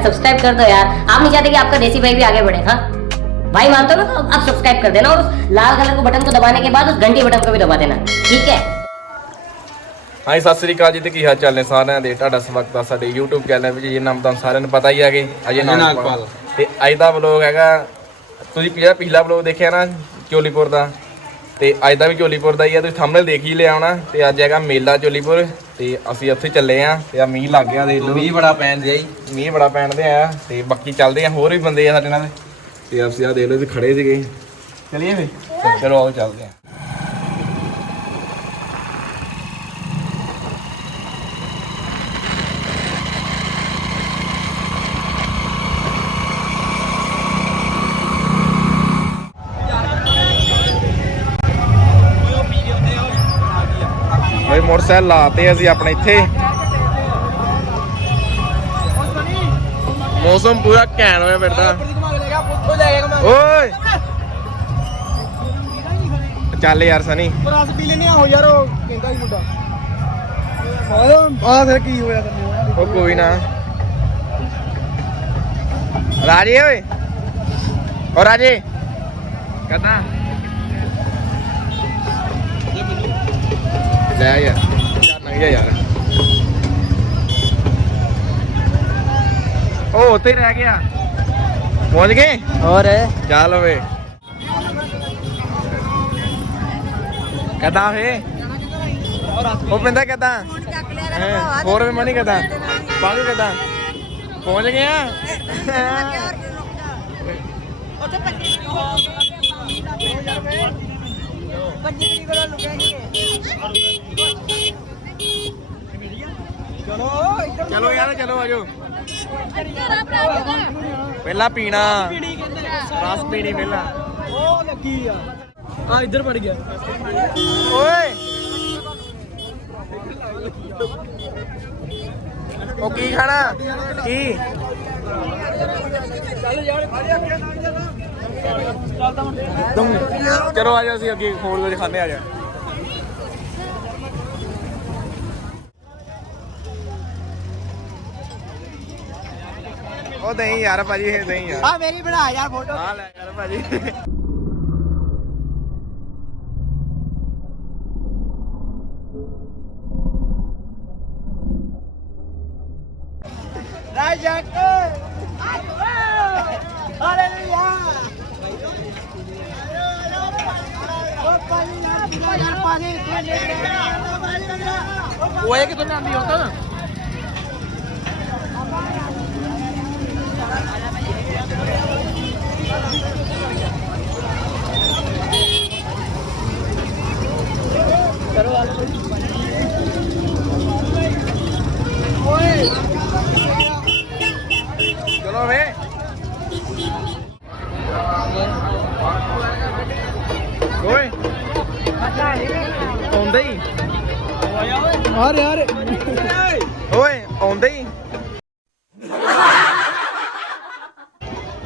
यार, सब्सक्राइब कर दो यार। आप नहीं चाहते कि आपका देसी भाई भी आगे बढ़े? हाँ भाई मानते हो ना, तो आप सब्सक्राइब कर देना और उस लाल कलर को बटन को दबाने के बाद उस घंटी बटन को भी दबा देना, ठीक है? हाँ जी, सत श्री अकाल जी। तो की हाल चाल ने सारिਆਂ ਦੇ ਤੁਹਾਡਾ ਸਵਾਗਤ ਹੈ ਸਾਡੇ YouTube ਚੈਨਲ ਵਿੱਚ। ਇਹ ਨਾਮ ਤੁਹਾਨੂੰ ਸਾਰਿਆਂ ਨੂੰ ਪਤਾ ਹੀ ਹੈ ਕਿ ਅਜੇ ਨਾਗਪਾਲ ਤੇ ਅੱਜ ਦਾ ਵਲੋਗ ਹੈਗਾ। ਤੁਸੀਂ ਪਿਛਲਾ ਵਲੋਗ ਦੇਖਿਆ ਨਾ ਚੋਲੀਪੁਰ ਦਾ, ਤੇ ਅੱਜ ਦਾ ਵੀ ਚੋਲੀਪੁਰ ਦਾ ਹੀ ਆ। ਤੁਸੀਂ ਥੰਬਨੇਲ ਦੇਖ ਹੀ ਲਿਆ ਹੋਣਾ। ਤੇ ਅੱਜ ਹੈਗਾ ਮੇਲਾ ਚੋਲੀਪੁਰ, ਤੇ ਅਸੀਂ ਉੱਥੇ ਚੱਲੇ ਆ। ਤੇ ਆ ਮੀਂਹ ਲੱਗ ਗਿਆ, ਦੇਖ ਲਓ ਮੀਂਹ ਬੜਾ ਪੈਣ ਦਿਆ ਜੀ, ਮੀਂਹ ਬੜਾ ਪੈਣ ਦਿਆ ਆ। ਤੇ ਬਾਕੀ ਚੱਲਦੇ ਆ, ਹੋਰ ਵੀ ਬੰਦੇ ਆ ਸਾਡੇ ਨਾਲ। ਤੇ ਅਸੀਂ ਆ ਦੇਖ ਲਓ, ਤੁਸੀਂ ਖੜੇ ਸੀਗੇ। ਚਲੀਏ ਫਿਰ, ਚਲੋ ਆਓ ਚੱਲਦੇ ਆ। भाई मोटरसाइकिल लाते असं अपने इत्थे। मौसम पूरा घैंट होया फिरदा। ओए चल यार सनी, कोई ना राजे। ओए और राजे कहता ले यार, नहीं यार ओ उत्ते रह गया। पहुंच गए और चल वे कहता फे वो पिंदा कहता फोर में मनी कहता पागल कहता पहुंच गया। चलो यार चलो आजो। पहला पीना रस पीनी पहला। इधर पड़ गया। ओए ओ की खाना की? चलो आ जाओ, अगे होर कुछ खाने आ जाओ। ओ नहीं यार भाजी, नहीं यार। हां मेरी बना यार फोटो। हां ले यार भाजी। हालेलुया। वो है कि तुमने आंधी होता ना। चलो वे ओए आउंदे ही यार यार ओए आउंदे ही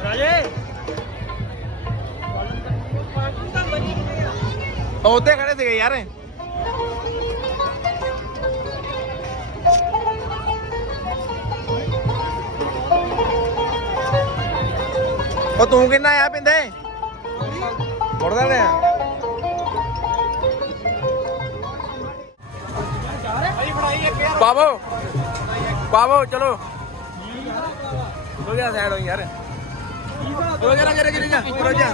राजे ओते खड़े थे यार। ਉਹ ਤੂੰ ਕਿੰਨਾ ਆਇਆ ਪਿੰਦੇ ਮੁੜਦਾ ਲੈ ਬਾਬੋ ਬਾਬੋ ਚਲੋ ਰੋਜਾ ਸਾਈਡ ਹੋ ਯਾਰ। ਰੋਜਾ ਨਾ ਜਰੇ ਜਰੇ ਜਾ ਰੋਜਾ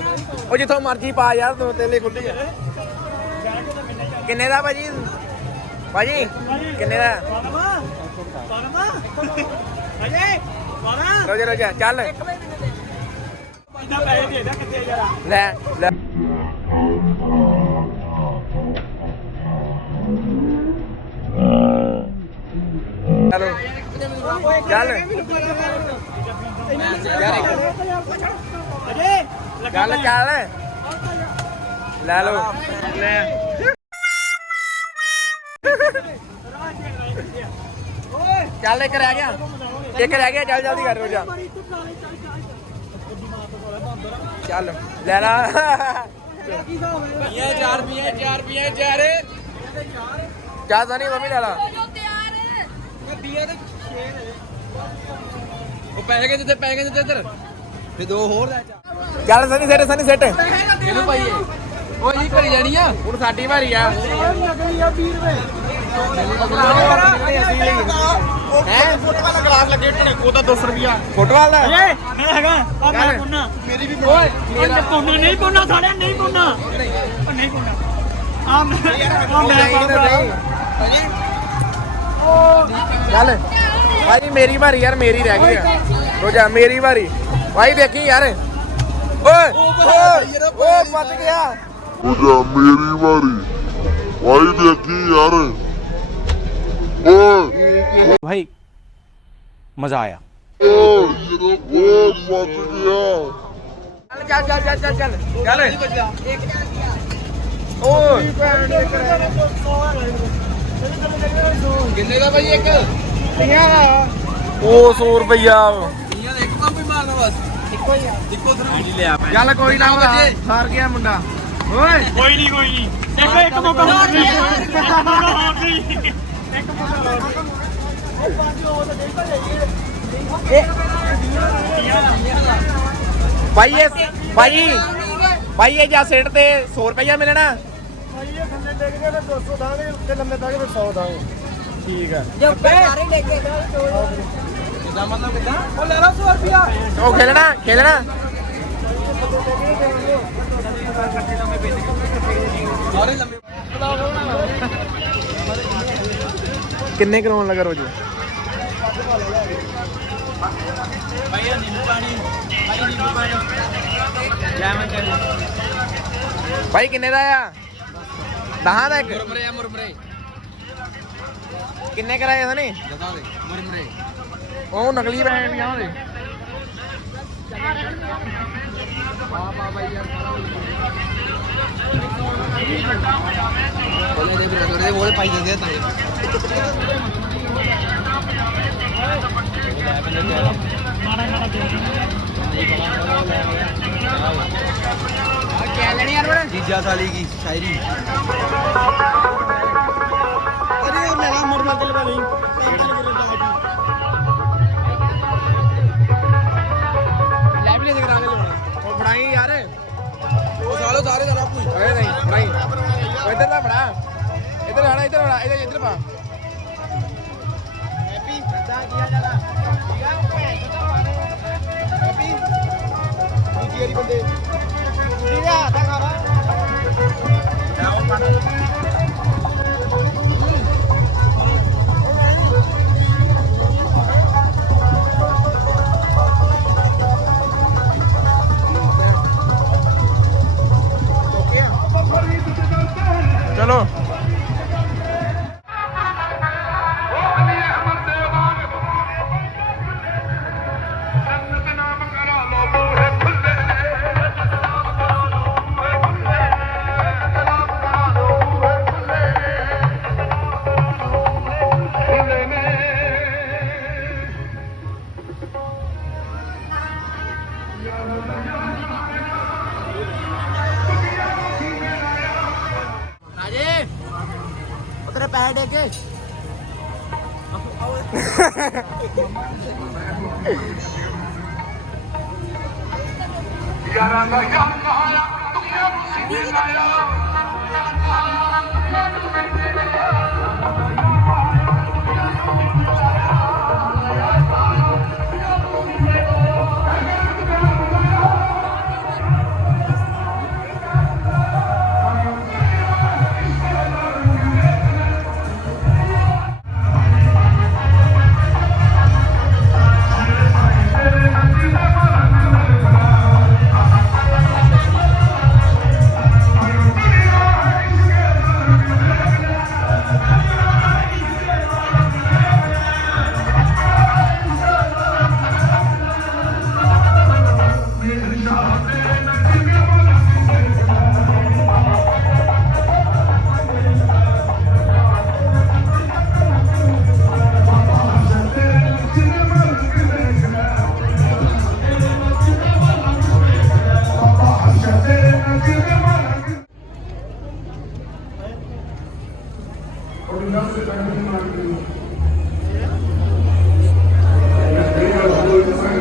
ਉਹ ਜਿੱਥੋਂ ਮਰਜੀ ਪਾ ਯਾਰ, ਤੂੰ ਤੇਲੇ ਖੁੱਲੀ ਆ। ਕਿੰਨੇ ਦਾ ਭਾਜੀ? ਭਾਜੀ ਕਿੰਨੇ ਦਾ? ਰੋਜਾ ਰੋਜਾ ਚੱਲ ਲੈ ਲੈ चलो चल चल चल ले लो ले। चल एक रह गया, चल जल्दी कर जा। चल ले ला। क्या सनी मम्मी ले ला। ਉਹ ਪੈਸੇ ਕੇ ਜਿੱਥੇ ਪੈਸੇ ਕੇ ਇੱਧਰ ਤੇ ਦੋ ਹੋਰ ਲੈ ਚੱਲ ਸਨੀ ਸੈੱਟ ਇਹਨੂੰ ਪਾਈਏ ਉਹ ਜੀ ਭਰੀ ਜਾਣੀ ਆ ਹੁਣ ਸਾਡੀ ਵਾਰੀ ਆ ਨਕਲੀ ਆ 20 ਰੁਪਏ ਹੈ ਫੋਟੋ ਵਾਲਾ ਗਲਾਸ ਲੱਗੇ ਢਣੇ ਉਹਦਾ 200 ਰੁਪਿਆ ਫੋਟੋ ਵਾਲਾ ਹੈਗਾ ਆ ਮੈਂ ਪੁੰਨਾ ਮੇਰੀ ਵੀ ਓਏ ਮੇਰਾ ਪੁੰਨਾ ਨਹੀਂ ਪੁੰਨਾ ਸਾਲਿਆ ਨਹੀਂ ਪੁੰਨਾ ਉਹ ਨਹੀਂ ਪੁੰਨਾ ਆ ਮੈਂ ਚੱਲ ਭਾਈ ਮੇਰੀ ਵਾਰੀ ਯਾਰ ਮੇਰੀ ਰਹਿ ਗਈ ਆ ਰੋਜਾ ਮੇਰੀ ਵਾਰੀ ਭਾਈ ਦੇਖੀ ਯਾਰ ਓਏ ਓਏ ਬਚ ਗਿਆ ਰੋਜਾ ਮੇਰੀ ਵਾਰੀ ਭਾਈ ਦੇਖੀ ਯਾਰ ਓਏ भाई मजा आया ਓਏ ਬਚ ਗਿਆ ਚੱਲ ਓਏ ਕਿੰਨੇ ਦਾ ਭਾਈ ਇੱਕ ਉਹ 100 ਰੁਪਇਆ ਦੀਆਂ ਦਾ ਇੱਕ ਪੰਪ ਹੀ ਮਾਰਨਾ ਬਸ ਇੱਕੋ ਥਰੂ ਲਿਆ ਚੱਲ ਕੋਈ ਨਾ ਹਾਰ ਗਿਆ ਮੁੰਡਾ ਓਏ ਕੋਈ ਨਹੀਂ ਇੱਕ ਮੌਕਾ ਹੋਰ ਨਹੀਂ ਇੱਕ ਮੌਕਾ ਭਾਈ ਇਹ ਜਾਂ ਸਿਰ ਤੇ 100 ਰੁਪਇਆ ਮਿਲਣਾ ਇਹ ਥੱਲੇ ਡਿੱਗ ਗਏ ਤੇ 200 ਦਾਂਗੇ ਉੱਤੇ ਲੰਮੇ ਦਾਂਗੇ ਫਿਰ 100 ਦਾਂਗੇ ਠੀਕ ਆ ਕਿਦਾਂ ਮਤਲਬ ਕਿਦਾਂ ਉਹ ਲੈ ਲਾ 100 ਰੁਪਿਆ ਉਹ ਖੇਲਣਾ ਸਾਰੇ ਲੰਮੇ ਕਿੰਨੇ ਕਰਾਉਣ ਲੱਗਾ ਰੋਜ਼ ਭਾਈ ਨਿੰਬੂ ਪਾਣੀ ਲੈਮਨ ਚਾਹੀਦਾ ਭਾਈ ਕਿੰਨੇ ਦਾ ਆ 10 ਦਾ ਇੱਕ ਮੁਰਮਰੇ ਕਿੰਨੇ ਕਰਾਏ ਸਨੀ ਜਗਾ ਦੇ ਮੁਰਮਰੇ ਉਹ ਨਕਲੀ ਪੈਸੇ ਵੀ ਆਉਂਦੇ ਬੋਲੇ ਦੇ ਵੀਰ ਥੋੜੇ ਬੋਲ ਪਾਈ ਦਿੰਦੇ ਤਾਂ क्या लेनी यार बड़ा जीजा साली की शायरी अरे और मेरा मोड़ मत लगा नहीं लाइव ले देकर आगे लेना ਉਹ ਫੜਾਈ ਯਾਰ वो सालो सारे जना पूछ ਓਏ ਨਹੀਂ ਫੜਾਈ ਉਹ ਇੱਧਰ ਦਾ ਫੜਾ ਇੱਧਰ ਫੜਾ ਇੱਧਰ ਪਾ हैप्पी बता किया जाला हैप्पी दूसरी वाली बंदे ठीक है आधा खा रहा ਚਲੋ तेरे पैर देके Thank you.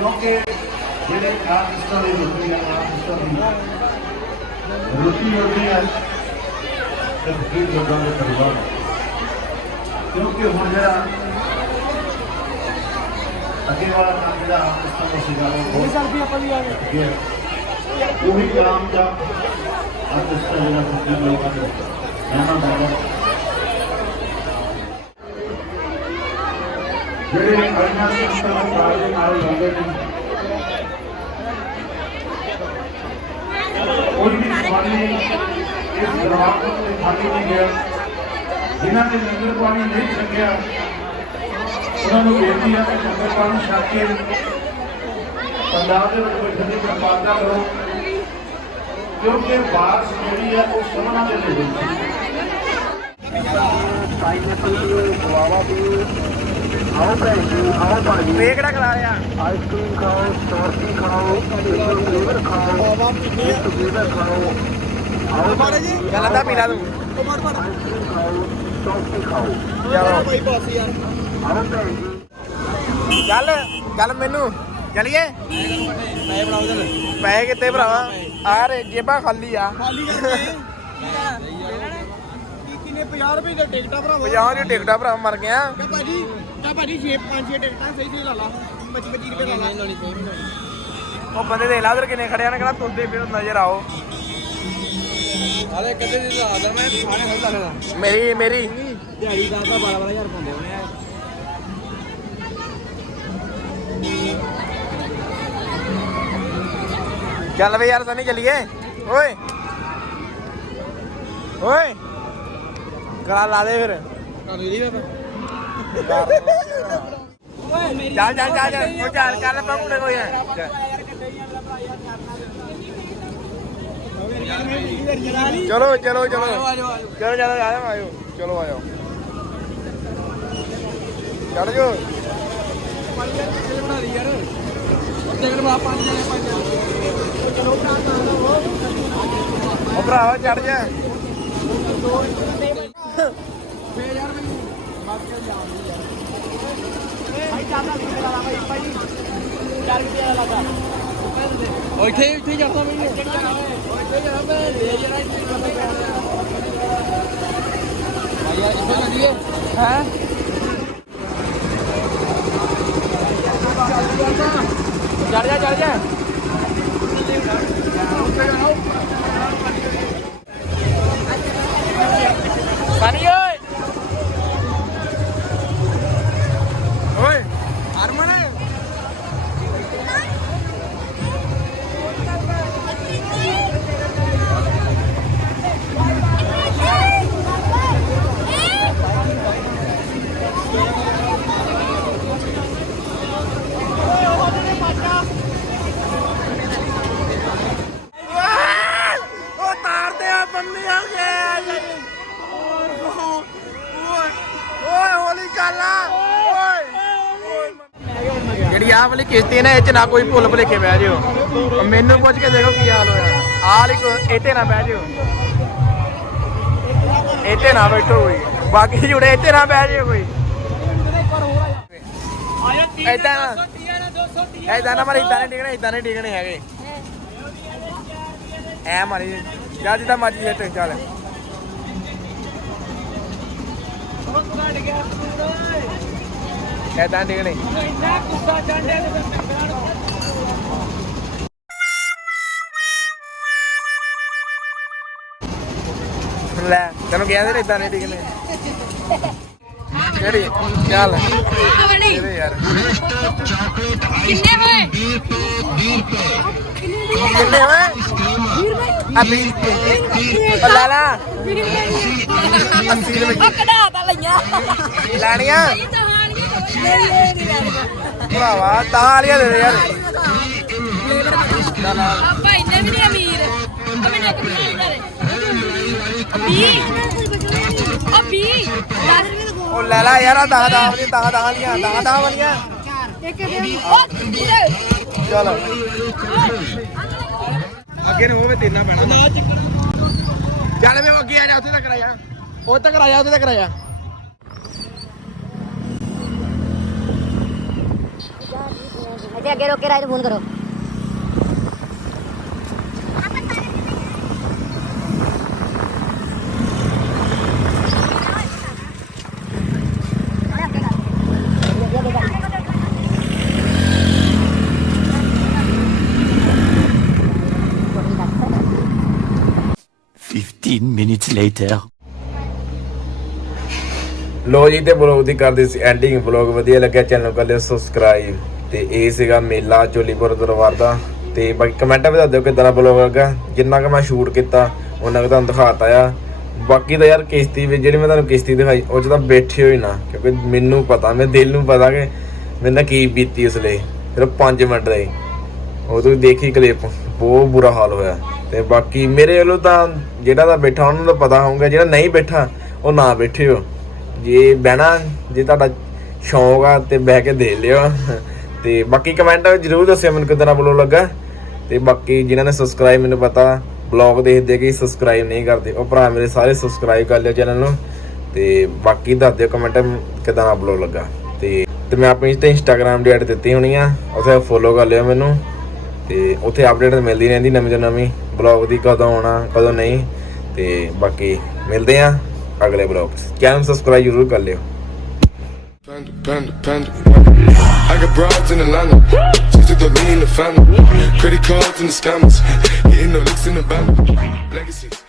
क्योंकि ਜਿਹੜੇ ਆਰਟਿਸਟਾਂ ਦੀ ਰੋਟੀ ਆ ਆਰਟਿਸਟਾਂ ਦੀ ਰੋਟੀ ਹੋਣੀ ਹੈ ਤੇ ਫਿਰ ਲੋਕਾਂ ਦੇ ਪਰਿਵਾਰ ਕਿਉਂਕਿ ਹੁਣ ਜਿਹੜਾ ਅੱਗੇ ਵਾਲਾ ਕੰਮ ਜਿਹੜਾ ਆਰਟਿਸਟਾਂ ਦਾ ਸੀਗਾ ਉਹ ਬਹੁਤ ਸੈਲਫੀ ਆਪਾਂ ਵੀ ਆ ਗਏ ਉਹੀ ਕੰਮ ਦਾ ਆਰਟਿਸਟਾਂ ਜਿਹੜਾ ਰੋਟੀ ਲੋਕਾਂ ਦੇ ਇਹਨਾਂ ਦਾ ਜਿਹੜੇ ਅਰਨਾ ਸੰਸਥਾ ਦੇ ਨਾਲ ਲਾਉਂਦੇ ਨੇ ਕੋਈ ਵੀ ਸਵਾਲੀ ਇਸ ਦਰਬਾਰ ਤੋਂ ਖਾਲੀ ਨਹੀਂ ਗਿਆ ਜਿਨ੍ਹਾਂ ਨੇ ਲੰਗਰ ਪਾਣੀ ਨਹੀਂ ਛਕਿਆ ਉਹਨਾਂ ਨੂੰ ਬੇਨਤੀ ਹੈ ਕਿ ਲੰਗਰ ਪਾਣੀ ਛਕ ਕੇ ਪੰਜਾਬ ਦੇ ਵਿੱਚ ਬੈਠਣ ਦੀ ਕਿਰਪਾਲਤਾ ਕਰੋ ਕਿਉਂਕਿ ਬਾਰਿਸ਼ ਜਿਹੜੀ ਹੈ ਉਹ ਸਭਨਾਂ ਦੇ ਲਈ ਹੋਈ ਇਹ ਕਿਹੜਾ ਖਿਲਾ ਰਿਹਾ ਆਈਸਕ੍ਰੀਮ ਖਾਓ ਸੌਰਤੀ ਖਾਓ ਫਲੇਵਰ ਖਾਓ ਟੁਗੇਦਰ ਖਾਓ ਆਓ ਮਾਰੇ ਜੀ ਚੱਲ ਅੱਧਾ ਪੀ ਲਾ ਤੂੰ ਟਮਾਟਰ ਮਾਰ ਆਈਸਕ੍ਰੀਮ ਖਾਓ ਸੌਰਤੀ ਖਾਓ ਚਲੋ ਭਾਈ ਬਸ ਯਾਰ ਆਓ ਭੈਣ ਜੀ ਚੱਲ ਮੈਨੂੰ ਚਲੀਏ ਪੈਸੇ ਬਣਾਓ ਜਲ ਪੈਸੇ ਕਿੱਥੇ ਭਰਾਵਾ ਆ ਰੇ ਜੇਬਾਂ ਖਾਲੀ ਆ ਖਾਲੀ ਕਰਕੇ ਕਿੰਨੇ 50 ਰੁਪਏ ਦੇ ਟਿਕਟਾਂ ਭਰਾਵੋ 50 ਦੀ ਟਿਕਟਾਂ ਭਰਾ ਮਰ ਗਿਆ ਕਾ ਭਾਜੀ 5-6 ਟਿਕਟਾਂ ਸਹੀ ਲਾ ਲਾ 25 ਰੁਪਏ ਲਾ ਲਾ ਉਹ ਬੰਦੇ ਦੇ ਲਾ ਉਧਰ ਕਿੰਨੇ ਖੜਿਆ ਨੇ ਕਿਹੜਾ ਤੁਰਦੇ ਪਏ ਨਜ਼ਰ ਆਓ ਹਾਲੇ ਕਦੇ ਦੀ ਰਾਤ ਮੈਂ ਖਾਣੇ ਨਹੀਂ ਲੱਗਦਾ ਮੇਰੀ ਦਿਹਾੜੀ ਦਾ ਤਾਂ 12-12000 ਪਾਉਂਦੇ ਹੋਣੇ ਆ ਚੱਲ ਵੇ ਯਾਰ ਸਨੀ ਚੱਲੀਏ ਓਏ ਓਏ ਗਲਾ ਲਾ ਦੇ ਫਿਰ ਤੁਹਾਨੂੰ ਇਹਦੀ ਓਏ ਮੇਰੀ ਚੱਲ ਉਹ ਚੱਲ ਪੰਗੂੜੇ ਕੋਈ ਹੈ ਚਲੋ ਚਲੋ ਆਇਓ ਚਲੋ ਆਇਓ ਚੜ ਜੋ ਬਣਾ ਲਈ ਯਾਰ ਟਿਕਟ ਬਾ 5 ਚਲੋ ਉਹ ਭਰਾਵਾ ਚੜ ਜਾ ਫੇਰ ਯਾਰ ਮੈਨੂੰ ਬਾਤ ਕਰ ਜਾਉਂਦੀ ਯਾਰ ਭਾਈ ਚਾਹਤਾ ਵੀ ਲਾ ਭਾਈ 4 ਰੁਪਏ ਲਗਾ ਇੱਥੇ ਚੜਦਾ ਮੈਂ ਇੱਥੇ ਚੜਦਾ ਮੈਂ ਦੇ ਯਾਰ ਇੱਥੇ ਭਾਈ ਯਾਰ ਇੱਥੇ ਲੱਗੀ ਹੈ ਚੜ ਜਾ ਸਨੀ ਓਏ ਓਏ ਹਰਮਨ ਉਹ ਤਾਰ ਤੇ ਆ ਬੰਨੇ ਆ ਗਏ ਓਏ ਹੋਲੀ ਕਾਲਾ ਓਏ ਜਿਹੜੀ ਆਹ ਵਾਲੀ ਕਿਸ਼ਤੀ ਹੈ ਨਾ ਇਹ ਚ ਨਾ ਕੋਈ ਭੁੱਲ ਭੁਲੇਖੇ ਬਹਿ ਜਿਓ ਮੈਨੂੰ ਪੁੱਛ ਕੇ ਦੇਖੋ ਕੀ ਹਾਲ ਹੋਇਆ ਆਹ ਵਾਲੀ ਇੱਥੇ ਨਾ ਬਹਿ ਜਿਓ ਇੱਥੇ ਨਾ ਬੈਠੋ ਕੋਈ ਬਾਕੀ ਜੁੜੇ ਇੱਥੇ ਨਾ ਬਹਿ ਜਿਓ ਕੋਈ ਏਦਾਂ ਨਾ ਮਾਰੀ ਇਦਾਂ ਨਹੀਂ ਡਿਗਣੇ ਹੈਗੇ ਐ ਮਾਰੀ ਜਾ ਜਿੱਦਾਂ ਮਰਜੀ ਜੇ ਟਿਕ ਚੱਲ ਏਦਾਂ ਡਿਗਣੇ ਲੈ ਤੈਨੂੰ ਕਿਹਾ ਸੀ ਇਦਾਂ ਨਹੀਂ ਡਿਗਣੇ ਕਿਹੜੀ ਚੱਲ ਇਹਦੇ ਯਾਰ ਕਿੰਨੇ ਹੋਏ ਅਭੀ ਲਾ ਲਾ 80 ਰੁਪਏ ਲੈਣੀਆਂ ਭਰਾਵਾ ਤਾਂ ਵਾਲੀਆਂ ਦੇ ਦੇ ਯਾਰ ਆਪਾਂ ਇੰਨੇ ਵੀ ਨਹੀਂ ਅਮੀਰ ਮੈਨੂੰ ਇੱਕ ਅਬੀ 10 ਰੁਪਏ ਦਾ ਉਹ ਲੈ ਲੈ ਯਾਰ 10 ਵਾਲੀਆਂ 10 ਵਾਲੀਆਂ ਇੱਕ ਦੇ ਚਲੋ ਅੱਗੇ ਨੂੰ ਹੋਵੇ ਤੇਨਾ ਪੈਣਾ ਚੱਲ ਵੇ ਅੱਗੇ ਆ ਜਾ ਉੱਥੇ ਤੱਕ ਆ ਜਾ ਉੱਥੇ ਤੱਕ ਆ ਜਾ ਇੱਥੇ ਅੱਗੇ ਰੋਕ ਕੇ ਰਾਜ ਨੂੰ ਫੋਨ ਕਰੋ। ਲੋ ਜੀ ਤੇ ਬਲੌਗ ਦੀ ਕਰਦੇ ਸੀ ਐਂਡਿੰਗ। ਬਲੌਗ ਵਧੀਆ ਲੱਗਿਆ ਚੈਨਲ ਨੂੰ ਕਰ ਲਿਓ ਸਬਸਕ੍ਰਾਈਬ। ਤੇ ਇਹ ਸੀਗਾ ਮੇਲਾ ਚੋਲੀਪੁਰ ਦਰਬਾਰ ਦਾ। ਤੇ ਬਾਕੀ ਕਮੈਂਟਾਂ ਵਿੱਚ ਦੱਸ ਦਿਓ ਕਿੱਦਾਂ ਦਾ ਬਲੌਗ ਲੱਗਾ। ਜਿੰਨਾ ਕੁ ਮੈਂ ਸ਼ੂਟ ਕੀਤਾ ਉਹਨਾਂ ਕੁ ਤੁਹਾਨੂੰ ਦਿਖਾਤਾ ਆ। ਬਾਕੀ ਤਾਂ ਯਾਰ ਕਿਸ਼ਤੀ ਵਿੱਚ ਜਿਹੜੀ ਮੈਂ ਤੁਹਾਨੂੰ ਕਿਸ਼ਤੀ ਦਿਖਾਈ ਉਹ 'ਚ ਤਾਂ ਬੈਠੇ ਹੋਈ ਨਾ, ਕਿਉਂਕਿ ਮੈਨੂੰ ਪਤਾ, ਮੇਰੇ ਦਿਲ ਨੂੰ ਪਤਾ ਕਿ ਮੇਰੇ ਨਾਲ ਕੀ ਬੀਤੀ ਉਸ ਲਈ। ਸਿਰਫ 5 ਮਿੰਟ ਦਾ ਹੀ ਉਹ ਤੁਸੀਂ ਦੇਖੀ ਕਲਿੱਪ, ਬਹੁਤ ਬੁਰਾ ਹਾਲ ਹੋਇਆ। ਤੇ ਬਾਕੀ ਮੇਰੇ ਵੱਲੋਂ ਤਾਂ ਜਿਹੜਾ ਤਾਂ ਬੈਠਾ ਉਹਨੂੰ ਤਾਂ ਪਤਾ ਹੋਊਗਾ, ਜਿਹੜਾ ਨਹੀਂ ਬੈਠਾ ਉਹ ਨਾ ਬੈਠਿਓ। ਜੇ ਬਹਿਣਾ, ਜੇ ਤੁਹਾਡਾ ਸ਼ੌਂਕ ਆ ਤੇ ਬਹਿ ਕੇ ਦੇਖ ਲਿਓ। ਤੇ ਬਾਕੀ ਕਮੈਂਟ ਜ਼ਰੂਰ ਦੱਸਿਓ ਮੈਨੂੰ ਕਿੱਦਾਂ ਦਾ ਬਲੌਗ ਲੱਗਾ। ਤੇ ਬਾਕੀ ਜਿਨ੍ਹਾਂ ਨੇ ਸਬਸਕ੍ਰਾਈਬ, ਮੈਨੂੰ ਪਤਾ ਬਲੌਗ ਦੇਖਦੇ ਕਿ ਸਬਸਕ੍ਰਾਈਬ ਨਹੀਂ ਕਰਦੇ, ਉਹ ਭਰਾ ਮੇਰੇ ਸਾਰੇ ਸਬਸਕ੍ਰਾਈਬ ਕਰ ਲਿਓ ਚੈਨਲ ਨੂੰ। ਤੇ ਬਾਕੀ ਦੱਸ ਦਿਓ ਕਮੈਂਟ ਕਿੱਦਾਂ ਦਾ ਬਲੌਗ ਲੱਗਾ। ਤੇ ਮੈਂ ਆਪਣੀ ਇੰਸਟਾਗ੍ਰਾਮ ਦੀ ਆਈਡੀ ਦਿੱਤੀ ਹੋਣੀ ਆ, ਉੱਥੇ ਫੋਲੋ ਕਰ ਲਿਓ ਮੈਨੂੰ। ਤੇ ਉੱਥੇ ਅਪਡੇਟ ਮਿਲਦੀ ਰਹਿੰਦੀ ਨਵੀਂ ਤੋਂ ਨਵੀਂ ਬਲੌਗ ਦੀ, ਕਦੋਂ ਆਉਣਾ ਕਦੋਂ ਨਹੀਂ। ਤੇ ਬਾਕੀ ਮਿਲਦੇ ਆ ਅਗਲੇ ਬਲੌਗ 'ਚ। ਚੈਨਲ ਸਬਸਕ੍ਰਾਈਬ ਜ਼ਰੂਰ ਕਰ ਲਿਓ। I got broads in Atlanta, just to me in the family. Credit cards and the scammers, getting no licks in the bank. Legacies.